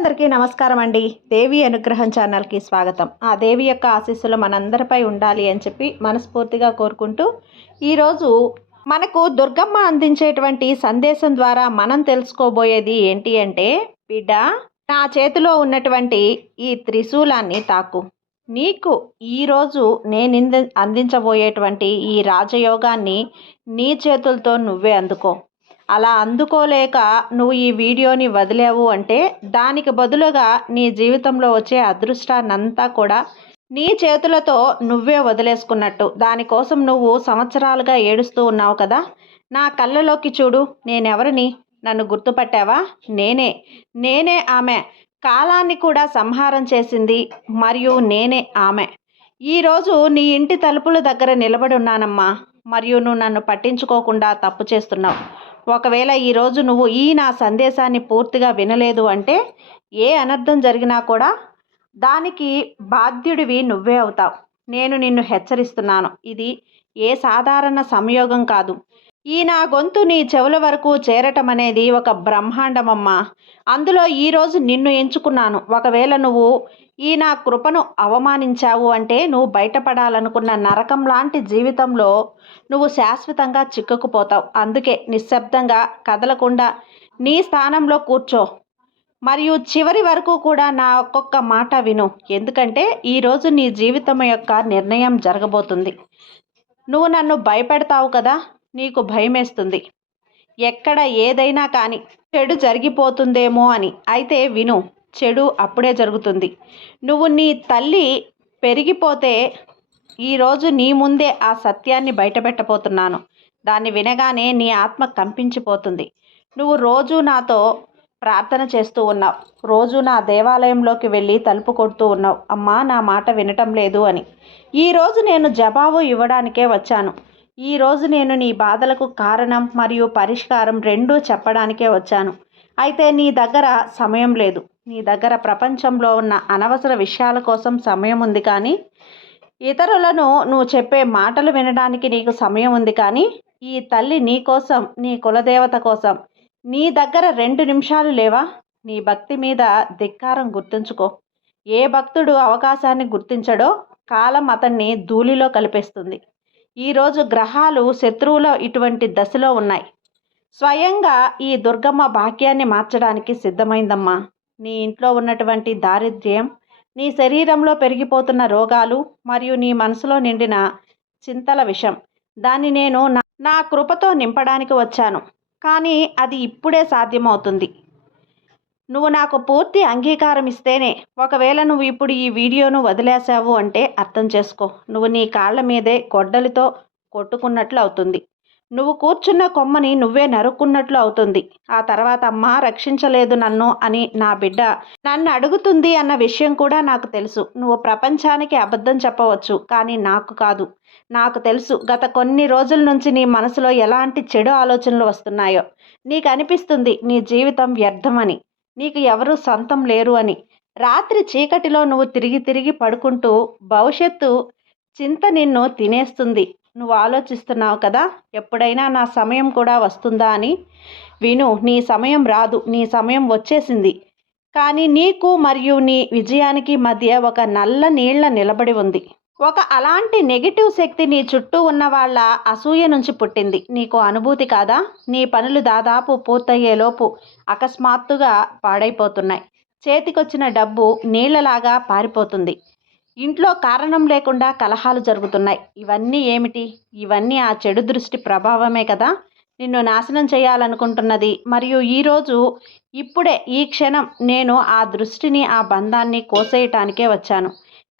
అందరికీ నమస్కారం అండి. దేవి అనుగ్రహం ఛానల్కి స్వాగతం. ఆ దేవి యొక్క ఆశీస్సులు మనందరిపై ఉండాలి అని చెప్పి మనస్ఫూర్తిగా కోరుకుంటూ ఈరోజు మనకు దుర్గమ్మ అందించేటువంటి సందేశం ద్వారా మనం తెలుసుకోబోయేది ఏంటి అంటే బిడ్డ నా చేతిలో ఉన్నటువంటి ఈ త్రిశూలాన్ని తాకు. నీకు ఈరోజు నేను ఇంద- అందించబోయేటువంటి ఈ రాజయోగాన్ని నీ చేతులతో నువ్వే అందుకో. అలా అందుకోలేక నువ్వు ఈ వీడియోని వదిలేవు అంటే దానికి బదులుగా నీ జీవితంలో వచ్చే అదృష్టాన్నంతా కూడా నీ చేతులతో నువ్వే వదిలేసుకున్నట్టు. దానికోసం నువ్వు సంవత్సరాలుగా ఏడుస్తూ ఉన్నావు కదా. నా కళ్ళలోకి చూడు. నేనెవరిని? నన్ను గుర్తుపట్టావా? నేనే. నేనే ఆమె. కాలాన్ని కూడా సంహారం చేసింది మరియు నేనే ఆమె. ఈరోజు నీ ఇంటి తలుపుల దగ్గర నిలబడి ఉన్నానమ్మా. మరియు నువ్వు నన్ను పట్టించుకోకుండా తప్పు చేస్తున్నావు. ఒకవేళ ఈరోజు నువ్వు ఈ నా సందేశాన్ని పూర్తిగా వినలేదు అంటే ఏ అనర్థం జరిగినా కూడా దానికి బాధ్యుడివి నువ్వే అవుతావు. నేను నిన్ను హెచ్చరిస్తున్నాను. ఇది ఏ సాధారణ సంయోగం కాదు. ఈ నా గొంతు నీ చెవుల వరకు చేరటం అనేది ఒక బ్రహ్మాండమమ్మా. అందులో ఈరోజు నిన్ను ఎంచుకున్నాను. ఒకవేళ నువ్వు ఈ నా కృపను అవమానించావు అంటే నువ్వు బయటపడాలనుకున్న నరకం లాంటి జీవితంలో నువ్వు శాశ్వతంగా చిక్కుకుపోతావు. అందుకే నిశ్శబ్దంగా కదలకుండా నీ స్థానంలో కూర్చో. మరియు చివరి వరకు కూడా నా ఒక్కొక్క మాట విను. ఎందుకంటే ఈరోజు నీ జీవితం యొక్క నిర్ణయం జరగబోతుంది. నువ్వు నన్ను భయపెడతావు కదా? నీకు భయమేస్తుంది. ఎక్కడ ఏదైనా కానీ చెడు జరిగిపోతుందేమో అని. అయితే విను చెడు అప్పుడే జరుగుతుంది. నువ్వు నీ తల్లి పెరిగిపోతే ఈరోజు నీ ముందే ఆ సత్యాన్ని బయటపెట్టబోతున్నాను. దాన్ని వినగానే నీ ఆత్మ కంపించిపోతుంది. నువ్వు రోజు నాతో ప్రార్థన చేస్తూ ఉన్నావు. రోజు నా దేవాలయంలోకి వెళ్ళి తలుపు కొడుతూ ఉన్నావు. అమ్మా నా మాట వినటం లేదు అని. ఈరోజు నేను జవాబు ఇవ్వడానికే వచ్చాను. ఈరోజు నేను నీ బాధలకు కారణం మరియు పరిష్కారం రెండూ చెప్పడానికే వచ్చాను. అయితే నీ దగ్గర సమయం లేదు. నీ దగ్గర ప్రపంచంలో ఉన్న అనవసర విషయాల కోసం సమయం ఉంది కానీ ఇతరులను నువ్వు చెప్పే మాటలు వినడానికి నీకు సమయం ఉంది కానీ ఈ తల్లి నీ కోసం నీ కులదేవత కోసం నీ దగ్గర రెండు నిమిషాలు లేవా? నీ భక్తి మీద ధిక్కారం గుర్తుంచుకో. ఏ భక్తుడు అవకాశాన్ని గుర్తించడో కాలం అతన్ని ధూళిలో కలిపేస్తుంది. ఈరోజు గ్రహాలు శత్రువుల ఇటువంటి దశలో ఉన్నాయి. స్వయంగా ఈ దుర్గమ్మ భాగ్యాన్ని మార్చడానికి సిద్ధమైందమ్మా. నీ ఇంట్లో ఉన్నటువంటి దారిద్ర్యం నీ శరీరంలో పెరిగిపోతున్న రోగాలు మరియు నీ మనసులో నిండిన చింతల విషం దాన్ని నేను నా నా కృపతో నింపడానికి వచ్చాను. కానీ అది ఇప్పుడే సాధ్యమవుతుంది. నువ్వు నాకు పూర్తి అంగీకారం ఇస్తేనే ఒకవేళ నువ్వు ఇప్పుడు ఈ వీడియోను వదిలేసావు అంటే అర్థం చేసుకో. నువ్వు నీ కాళ్ళ మీదే గొడ్డలితో కొట్టుకున్నట్లు అవుతుంది. నువ్వు కూర్చున్న కొమ్మని నువ్వే నరుక్కున్నట్లు అవుతుంది. ఆ తర్వాత అమ్మ రక్షించలేదు నన్ను అని నా బిడ్డ నన్ను అడుగుతుంది అన్న విషయం కూడా నాకు తెలుసు. నువ్వు ప్రపంచానికి అబద్ధం చెప్పవచ్చు కానీ నాకు కాదు. నాకు తెలుసు గత కొన్ని రోజుల నుంచి నీ మనసులో ఎలాంటి చెడు ఆలోచనలు వస్తున్నాయో. నీకు అనిపిస్తుంది నీ జీవితం వ్యర్థమని. నీకు ఎవరూ సొంతం లేరు అని. రాత్రి చీకటిలో నువ్వు తిరిగి తిరిగి పడుకుంటూ భవిష్యత్తు చింత నిన్ను తినేస్తుంది. నువ్వు ఆలోచిస్తున్నావు కదా ఎప్పుడైనా నా సమయం కూడా వస్తుందా అని. విను నీ సమయం రాదు నీ సమయం వచ్చేసింది. కానీ నీకు మరియు నీ విజయానికి మధ్య ఒక నల్ల నీళ్ళ నిలబడి ఉంది. ఒక అలాంటి నెగిటివ్ శక్తి నీ చుట్టూ ఉన్న వాళ్ళ అసూయ నుంచి పుట్టింది. నీకు అనుభూతి కాదా? నీ పనులు దాదాపు పూర్తయ్యేలోపు అకస్మాత్తుగా పాడైపోతున్నాయి. చేతికొచ్చిన డబ్బు నీళ్ళలాగా పారిపోతుంది. ఇంట్లో కారణం లేకుండా కలహాలు జరుగుతున్నాయి. ఇవన్నీ ఏమిటి? ఇవన్నీ ఆ చెడు దృష్టి ప్రభావమే కదా? నిన్ను నాశనం చేయాలనుకుంటున్నది. మరియు ఈరోజు ఇప్పుడే ఈ క్షణం నేను ఆ దృష్టిని ఆ బంధాన్ని కోసేయటానికే వచ్చాను.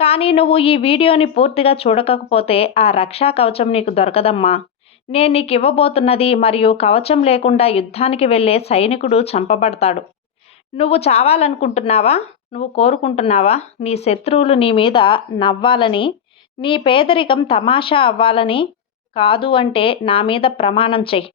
కానీ నువ్వు ఈ వీడియోని పూర్తిగా చూడకపోతే ఆ రక్షా కవచం నీకు దొరకదమ్మా. నేను నీకు ఇవ్వబోతున్నది మరియు కవచం లేకుండా యుద్ధానికి వెళ్ళే సైనికుడు చంపబడతాడు. నువ్వు చావాలనుకుంటున్నావా? నువ్వు కోరుకుంటున్నావా? నీ శత్రువులు నీ మీద నవ్వాలని నీ పేదరికం తమాషా అవ్వాలని కాదు అంటే నా మీద ప్రమాణం చెయ్యి.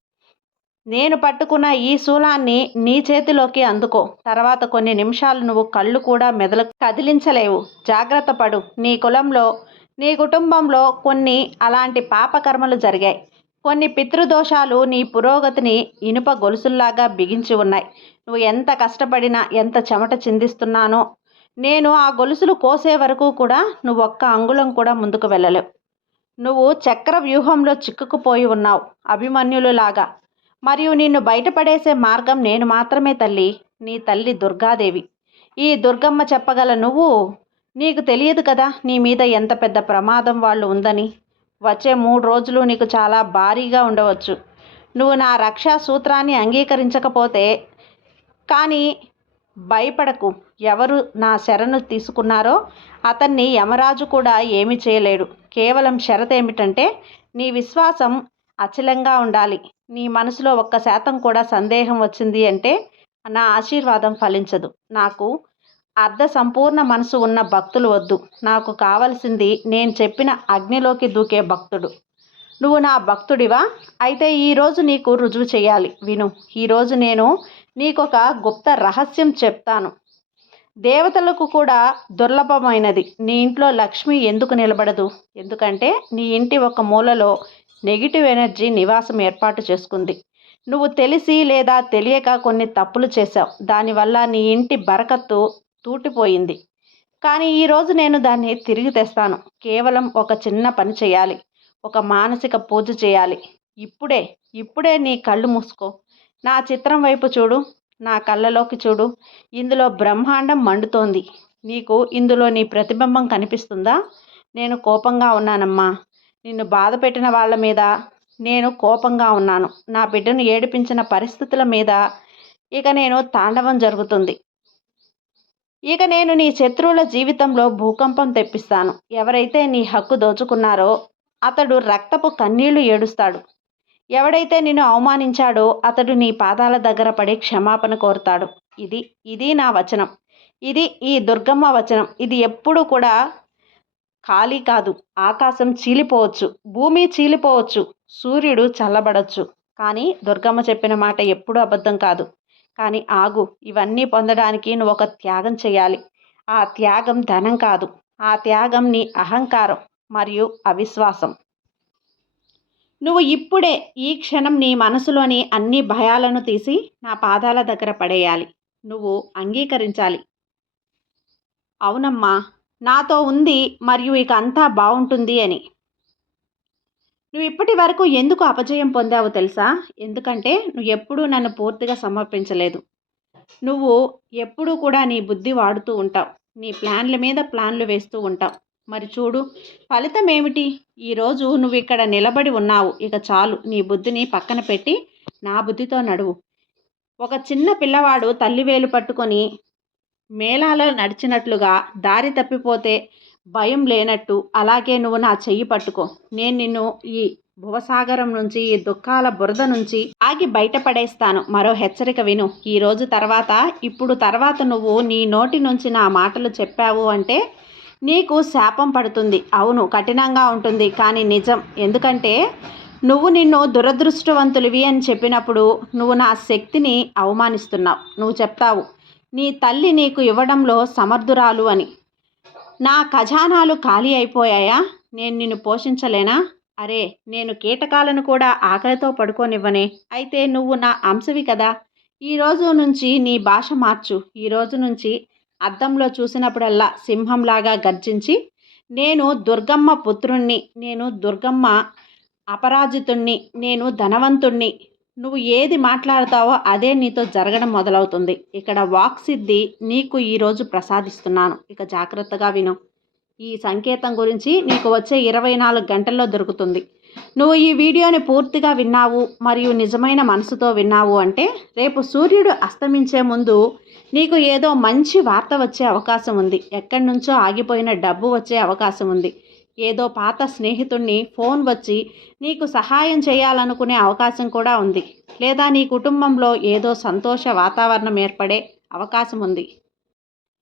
నేను పట్టుకున్న ఈ శూలాన్ని నీ చేతిలోకి అందుకో. తర్వాత కొన్ని నిమిషాలు నువ్వు కళ్ళు కూడా మెదలు కదిలించలేవు. జాగ్రత్త పడు. నీ కులంలో నీ కుటుంబంలో కొన్ని అలాంటి పాపకర్మలు జరిగాయి. కొన్ని పితృదోషాలు నీ పురోగతిని ఇనుప గొలుసుల్లాగా బిగించి ఉన్నాయి. నువ్వు ఎంత కష్టపడినా ఎంత చెమట చిందిస్తున్నానో నేను ఆ గొలుసులు కోసే వరకు కూడా నువ్వు ఒక్క అంగుళం కూడా ముందుకు వెళ్ళలేవు. నువ్వు చక్ర వ్యూహంలో చిక్కుకుపోయి ఉన్నావు. అభిమన్యులు లాగా మరియు నిన్ను బయటపడేసే మార్గం నేను మాత్రమే తల్లి నీ తల్లి దుర్గాదేవి. ఈ దుర్గమ్మ చెప్పగల నువ్వు నీకు తెలియదు కదా నీ మీద ఎంత పెద్ద ప్రమాదం వాళ్ళు ఉందని. వచ్చే మూడు రోజులు నీకు చాలా భారీగా ఉండవచ్చు. నువ్వు నా రక్షా సూత్రాన్ని అంగీకరించకపోతే కానీ భయపడకు. ఎవరు నా శరణు తీసుకున్నారో అతన్ని యమరాజు కూడా ఏమీ చేయలేడు. కేవలం షరత్ ఏమిటంటే నీ విశ్వాసం అచలంగా ఉండాలి. నీ మనసులో ఒక్క శాతం కూడా సందేహం వచ్చింది అంటే నా ఆశీర్వాదం ఫలించదు. నాకు అర్ధ సంపూర్ణ మనసు ఉన్న భక్తులు వద్దు. నాకు కావలసింది నేను చెప్పిన అగ్నిలోకి దూకే భక్తుడు. నువ్వు నా భక్తుడివా? అయితే ఈరోజు నీకు రుజువు చేయాలి. విను ఈరోజు నేను నీకొక గుప్త రహస్యం చెప్తాను. దేవతలకు కూడా దుర్లభమైనది. నీ ఇంట్లో లక్ష్మి ఎందుకు నిలబడదు? ఎందుకంటే నీ ఇంటి ఒక మూలలో నెగిటివ్ ఎనర్జీ నివాసం ఏర్పాటు చేసుకుంది. నువ్వు తెలిసి లేదా తెలియక కొన్ని తప్పులు చేశావు. దానివల్ల నీ ఇంటి బరకత్తు తూటిపోయింది. కానీ ఈరోజు నేను దాన్ని తిరిగి తెస్తాను. కేవలం ఒక చిన్న పని చేయాలి. ఒక మానసిక పూజ చేయాలి. ఇప్పుడే ఇప్పుడే నీ కళ్ళు మూసుకో. నా చిత్రం వైపు చూడు. నా కళ్ళలోకి చూడు. ఇందులో బ్రహ్మాండం మండుతోంది. నీకు ఇందులో నీ ప్రతిబింబం కనిపిస్తుందా? నేను కోపంగా ఉన్నానమ్మా. నిన్ను బాధ పెట్టిన వాళ్ళ మీద నేను కోపంగా ఉన్నాను. నా బిడ్డను ఏడిపించిన పరిస్థితుల మీద ఇక నేను తాండవం జరుగుతుంది. ఇక నేను నీ శత్రువుల జీవితంలో భూకంపం తెప్పిస్తాను. ఎవరైతే నీ హక్కు దోచుకున్నారో అతడు రక్తపు కన్నీళ్ళు ఏడుస్తాడు. ఎవడైతే నిన్ను అవమానించాడో అతడు నీ పాదాల దగ్గర పడి క్షమాపణ కోరుతాడు. ఇది ఇది నా వచనం. ఇది ఈ దుర్గమ్మ వచనం. ఇది ఎప్పుడు కూడా ఖాళీ కాదు. ఆకాశం చీలిపోవచ్చు. భూమి చీలిపోవచ్చు. సూర్యుడు చల్లబడవచ్చు కానీ దుర్గమ్మ చెప్పిన మాట ఎప్పుడూ అబద్ధం కాదు. కానీ ఆగు. ఇవన్నీ పొందడానికి నువ్వు ఒక త్యాగం చేయాలి. ఆ త్యాగం ధనం కాదు. ఆ త్యాగం నీ అహంకారం మరియు అవిశ్వాసం. నువ్వు ఇప్పుడే ఈ క్షణం నీ మనసులోని అన్ని భయాలను తీసి నా పాదాల దగ్గర పడేయాలి. నువ్వు అంగీకరించాలి. అవునమ్మా. నాతో ఉంది మరియు ఇక అంతా బాగుంటుంది అని. నువ్వు ఇప్పటి వరకు ఎందుకు అపజయం పొందావో తెలుసా? ఎందుకంటే నువ్వు ఎప్పుడూ నన్ను పూర్తిగా సమర్పించలేదు. నువ్వు ఎప్పుడూ కూడా నీ బుద్ధి వాడుతూ ఉంటావు. నీ ప్లాన్ల మీద ప్లాన్లు వేస్తూ ఉంటావు. మరి చూడు ఫలితం ఏమిటి? ఈరోజు నువ్వు ఇక్కడ నిలబడి ఉన్నావు. ఇక చాలు నీ బుద్ధిని పక్కన పెట్టి నా బుద్ధితో నడువు. ఒక చిన్న పిల్లవాడు తల్లివేలు పట్టుకొని మేళాలో నడిచినట్లుగా దారి తప్పిపోతే భయం లేనట్టు అలాగే నువ్వు నా చెయ్యి పట్టుకో. నేను నిన్ను ఈ భువసాగరం నుంచి ఈ దుఃఖాల బురద నుంచి ఆగి బయటపడేస్తాను. మరో హెచ్చరిక విను. ఈ రోజు తర్వాత ఇప్పుడు తర్వాత నువ్వు నీ నోటి నుంచి నా మాటలు చెప్పావు అంటే నీకు శాపం పడుతుంది. అవును కఠినంగా ఉంటుంది కానీ నిజం. ఎందుకంటే నువ్వు నిన్ను దురదృష్టవంతులివి అని చెప్పినప్పుడు నువ్వు నా శక్తిని అవమానిస్తున్నావు. నువ్వు చెప్తావు నీ తల్లి నీకు ఇవ్వడంలో సమర్థురాలు అని. నా ఖజానాలు ఖాళీ అయిపోయాయా? నేను నిన్ను పోషించలేనా? అరే నేను కీటకాలను కూడా ఆకలితో పడుకోనివ్వనే. అయితే నువ్వు నా అంశవి కదా. ఈరోజు నుంచి నీ భాష మార్చు. ఈరోజు నుంచి అద్దంలో చూసినప్పుడల్లా సింహంలాగా గర్జించి నేను దుర్గమ్మ పుత్రుణ్ణి నేను దుర్గమ్మ అపరాజితుణ్ణి నేను ధనవంతుణ్ణి నువ్వు ఏది మాట్లాడతావో అదే నీతో జరగడం మొదలవుతుంది. ఇక్కడ వాక్ సిద్ధి నీకు ఈరోజు ప్రసాదిస్తున్నాను. ఇక జాగ్రత్తగా విను. ఈ సంకేతం గురించి నీకు వచ్చే ఇరవై నాలుగు గంటల్లో దొరుకుతుంది. నువ్వు ఈ వీడియోని పూర్తిగా విన్నావు మరియు నిజమైన మనసుతో విన్నావు అంటే రేపు సూర్యుడు అస్తమించే ముందు నీకు ఏదో మంచి వార్త వచ్చే అవకాశం ఉంది. ఎక్కడి నుంచో ఆగిపోయిన డబ్బు వచ్చే అవకాశం ఉంది. ఏదో పాత స్నేహితుణ్ణి ఫోన్ వచ్చి నీకు సహాయం చేయాలనుకునే అవకాశం కూడా ఉంది. లేదా నీ కుటుంబంలో ఏదో సంతోష వాతావరణం ఏర్పడే అవకాశం ఉంది.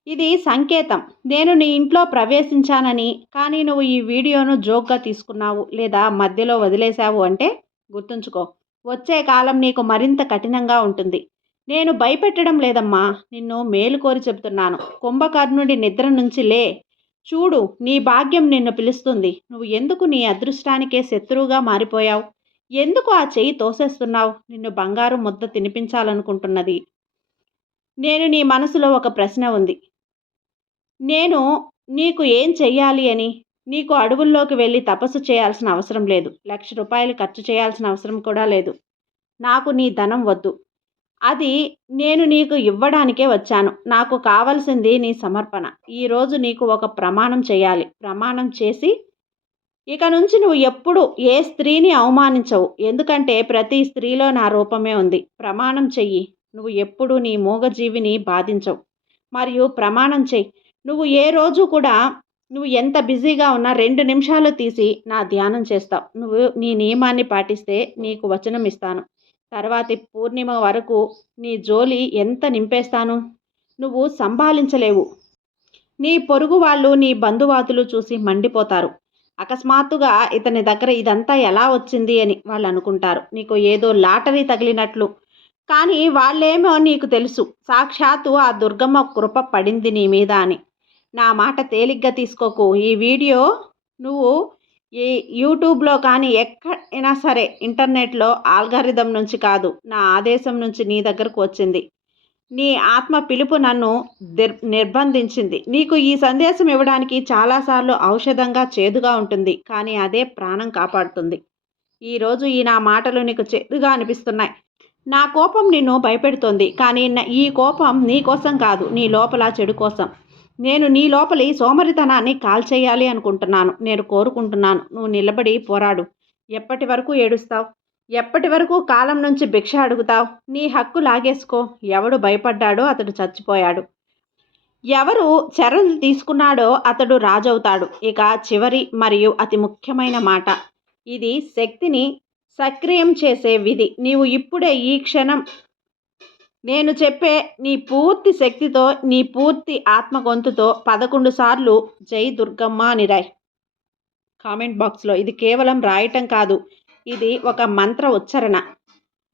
ఇది సంకేతం. నేను నీ ఇంట్లో ప్రవేశించానని కానీ నువ్వు ఈ వీడియోను జోక్గా తీసుకున్నావు లేదా మధ్యలో వదిలేశావు అంటే గుర్తుంచుకో. వచ్చే కాలం నీకు మరింత కఠినంగా ఉంటుంది. నేను భయపెట్టడం లేదమ్మా. నిన్ను మేలు కోరి చెబుతున్నాను. కుంభకర్ణుడి నిద్ర నుంచి లే. చూడు నీ భాగ్యం నిన్ను పిలుస్తుంది. నువ్వు ఎందుకు నీ అదృష్టానికే శత్రువుగా మారిపోయావు? ఎందుకు ఆ చెయ్యి తోసేస్తున్నావు? నిన్ను బంగారు ముద్ద తినిపించాలనుకుంటున్నది. నేను నీ మనసులో ఒక ప్రశ్న ఉంది. నేను నీకు ఏం చెయ్యాలి అని? నీకు అడవుల్లోకి వెళ్ళి తపస్సు చేయాల్సిన అవసరం లేదు. లక్ష రూపాయలు ఖర్చు చేయాల్సిన అవసరం కూడా లేదు. నాకు నీ ధనం వద్దు. అది నేను నీకు ఇవ్వడానికే వచ్చాను. నాకు కావలసింది నీ సమర్పణ. ఈరోజు నీకు ఒక ప్రమాణం చేయాలి. ప్రమాణం చేసి ఇక నుంచి నువ్వు ఎప్పుడు ఏ స్త్రీని అవమానించవు. ఎందుకంటే ప్రతి స్త్రీలో నా రూపమే ఉంది. ప్రమాణం చెయ్యి. నువ్వు ఎప్పుడు నీ మూగజీవిని బాధించవు. మరియు ప్రమాణం చెయ్యి. నువ్వు ఏ రోజు కూడా నువ్వు ఎంత బిజీగా ఉన్నా రెండు నిమిషాలు తీసి నా ధ్యానం చేస్తావు. నువ్వు నీ నియమాన్ని పాటిస్తే నీకు వచనం ఇస్తాను. తర్వాతి పూర్ణిమ వరకు నీ జోలి ఎంత నింపేస్తాను? నువ్వు సంభాలించలేవు. నీ పొరుగు వాళ్ళు నీ బంధువాతులు చూసి మండిపోతారు. అకస్మాత్తుగా ఇతని దగ్గర ఇదంతా ఎలా వచ్చింది అని వాళ్ళు అనుకుంటారు. నీకు ఏదో లాటరీ తగిలినట్లు. కానీ వాళ్ళేమో నీకు తెలుసు. సాక్షాత్తు ఆ దుర్గమ్మ కృప పడింది నీ మీద అని. నా మాట తేలిగ్గా తీసుకోకు. ఈ వీడియో నువ్వు ఈ యూట్యూబ్లో కానీ ఎక్కడైనా సరే ఇంటర్నెట్లో ఆల్గారిథం నుంచి కాదు నా ఆదేశం నుంచి నీ దగ్గరకు వచ్చింది. నీ ఆత్మ పిలుపు నన్ను నిర్బంధించింది. నీకు ఈ సందేశం ఇవ్వడానికి చాలాసార్లు ఔషధంగా చేదుగా ఉంటుంది కానీ అదే ప్రాణం కాపాడుతుంది. ఈరోజు ఈ నా మాటలు నీకు చేదుగా అనిపిస్తున్నాయి. నా కోపం నిన్ను భయపెడుతోంది కానీ ఈ కోపం నీ కోసం కాదు నీ లోపల చెడు కోసం. నేను నీ లోపలి సోమరితనాన్ని కాల్చేయాలి అనుకుంటున్నాను. నేను కోరుకుంటున్నాను. నువ్వు నిలబడి పోరాడు. ఎప్పటి వరకు ఏడుస్తావు? ఎప్పటి వరకు కాలం నుంచి భిక్ష అడుగుతావు? నీ హక్కు లాగేసుకో. ఎవడు భయపడ్డాడో అతడు చచ్చిపోయాడు. ఎవరు చర్యలు తీసుకున్నాడో అతడు రాజవుతాడు. ఇక చివరి మరియు అతి ముఖ్యమైన మాట. ఇది శక్తిని సక్రియం చేసే విధి. నీవు ఇప్పుడే ఈ క్షణం నేను చెప్పే నీ పూర్తి శక్తితో నీ పూర్తి ఆత్మ గొంతుతో పదకొండు సార్లు జై దుర్గమ్మ అని రాయ్. కామెంట్ బాక్స్లో ఇది కేవలం రాయటం కాదు ఇది ఒక మంత్ర ఉచ్చరణ.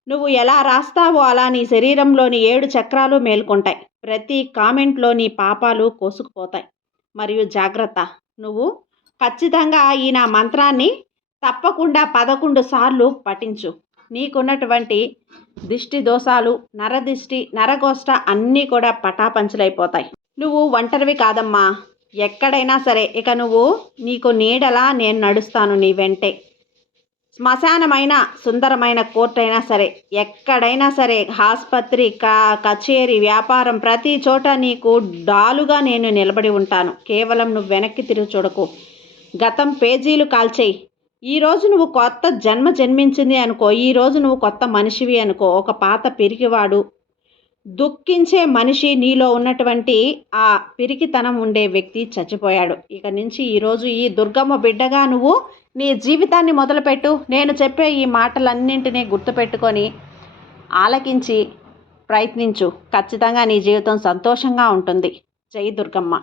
నువ్వు ఎలా రాస్తావో అలా నీ శరీరంలోని ఏడు చక్రాలు మేల్కొంటాయి. ప్రతి కామెంట్లో నీ పాపాలు కోసుకుపోతాయి. మరియు జాగ్రత్త నువ్వు ఖచ్చితంగా ఈ నా మంత్రాన్ని తప్పకుండా పదకొండు సార్లు పఠించు. నీకున్నటువంటి దిష్టి దోషాలు నరదిష్టి నరగోష్ట అన్నీ కూడా పటాపంచలైపోతాయి. నువ్వు ఒంటరివి కాదమ్మా. ఎక్కడైనా సరే ఇక నువ్వు నీకు నీడలా నేను నడుస్తాను నీ వెంటే. శ్మశానమైన సుందరమైన కోర్టు అయినా సరే ఎక్కడైనా సరే ఆసుపత్రి కా కచేరీ వ్యాపారం ప్రతి చోట నీకు డాలుగా నేను నిలబడి ఉంటాను. కేవలం నువ్వు వెనక్కి తిరిగి చూడకు. గతం పేజీలు కాల్చేయి. ఈరోజు నువ్వు కొత్త జన్మ జన్మించింది అనుకో ఈరోజు నువ్వు కొత్త మనిషివి అనుకో ఒక పాత పిరికివాడు. దుఃఖించే మనిషి నీలో ఉన్నటువంటి ఆ పిరికితనం ఉండే వ్యక్తి చచ్చిపోయాడు. ఇక నుంచి ఈరోజు ఈ దుర్గమ్మ బిడ్డగా నువ్వు నీ జీవితాన్ని మొదలుపెట్టు. నేను చెప్పే ఈ మాటలన్నింటినీ గుర్తుపెట్టుకొని ఆలకించి ప్రయత్నించు. ఖచ్చితంగా నీ జీవితం సంతోషంగా ఉంటుంది. జై దుర్గమ్మ.